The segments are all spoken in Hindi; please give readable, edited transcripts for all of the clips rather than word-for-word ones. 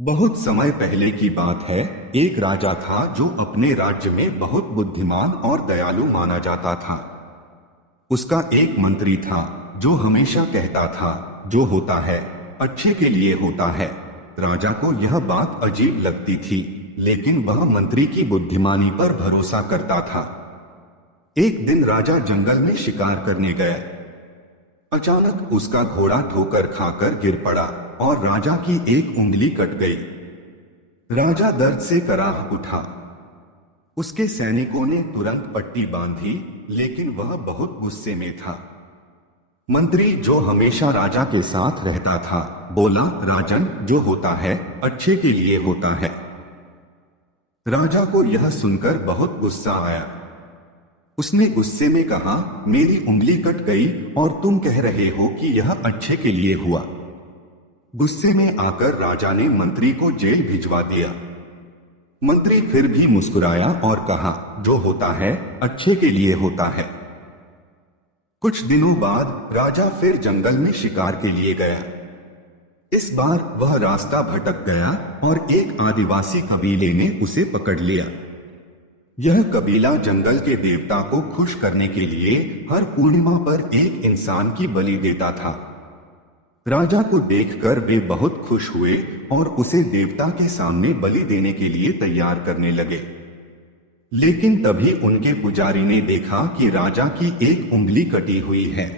बहुत समय पहले की बात है। एक राजा था जो अपने राज्य में बहुत बुद्धिमान और दयालु माना जाता था। उसका एक मंत्री था जो हमेशा कहता था, जो होता है अच्छे के लिए होता है। राजा को यह बात अजीब लगती थी, लेकिन वह मंत्री की बुद्धिमानी पर भरोसा करता था। एक दिन राजा जंगल में शिकार करने गया। अचानक उसका घोड़ा ठोकर खाकर गिर पड़ा और राजा की एक उंगली कट गई। राजा दर्द से कराह उठा। उसके सैनिकों ने तुरंत पट्टी बांधी, लेकिन वह बहुत गुस्से में था। मंत्री, जो हमेशा राजा के साथ रहता था, बोला, राजन, जो होता है अच्छे के लिए होता है। राजा को यह सुनकर बहुत गुस्सा आया। उसने गुस्से में कहा, मेरी उंगली कट गई और तुम कह रहे हो कि यह अच्छे के लिए हुआ। गुस्से में आकर राजा ने मंत्री को जेल भिजवा दिया। मंत्री फिर भी मुस्कुराया और कहा, जो होता है अच्छे के लिए होता है। कुछ दिनों बाद राजा फिर जंगल में शिकार के लिए गया। इस बार वह रास्ता भटक गया और एक आदिवासी कबीले ने उसे पकड़ लिया। यह कबीला जंगल के देवता को खुश करने के लिए हर पूर्णिमा पर एक इंसान की बलि देता था। राजा को देखकर वे बहुत खुश हुए और उसे देवता के सामने बलि देने के लिए तैयार करने लगे। लेकिन तभी उनके पुजारी ने देखा कि राजा की एक उंगली कटी हुई है।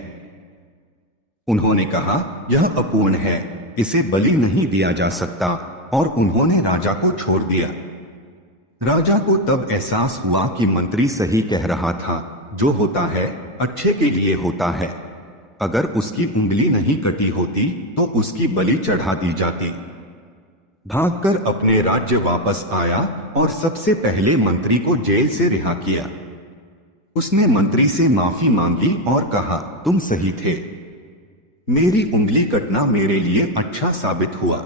उन्होंने कहा, यह अपूर्ण है, इसे बलि नहीं दिया जा सकता, और उन्होंने राजा को छोड़ दिया। राजा को तब एहसास हुआ कि मंत्री सही कह रहा था, जो होता है अच्छे के लिए होता है। अगर उसकी उंगली नहीं कटी होती तो उसकी बलि चढ़ा दी जाती। भागकर अपने राज्य वापस आया और सबसे पहले मंत्री को जेल से रिहा किया। उसने मंत्री से माफी मांगी और कहा, तुम सही थे, मेरी उंगली कटना मेरे लिए अच्छा साबित हुआ,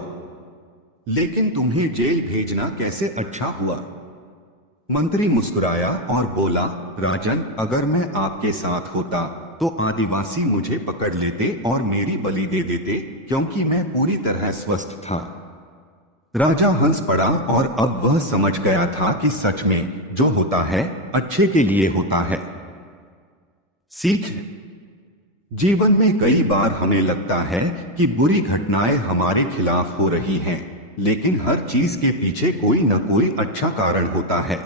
लेकिन तुम्हें जेल भेजना कैसे अच्छा हुआ। मंत्री मुस्कुराया और बोला, राजन, अगर मैं आपके साथ होता तो आदिवासी मुझे पकड़ लेते और मेरी बलि दे देते, क्योंकि मैं पूरी तरह स्वस्थ था। राजा हंस पड़ा और अब वह समझ गया था कि सच में जो होता है अच्छे के लिए होता है। सीख, जीवन में कई बार हमें लगता है कि बुरी घटनाएं हमारे खिलाफ हो रही हैं, लेकिन हर चीज के पीछे कोई न कोई अच्छा कारण होता है।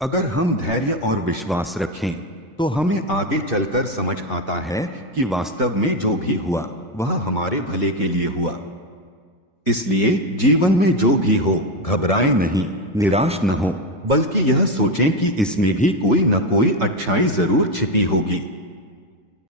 अगर हम धैर्य और विश्वास रखें तो हमें आगे चलकर समझ आता है कि वास्तव में जो भी हुआ वह हमारे भले के लिए हुआ। इसलिए जीवन में जो भी हो, घबराएं नहीं, निराश न हो, बल्कि यह सोचें कि इसमें भी कोई न कोई अच्छाई जरूर छिपी होगी।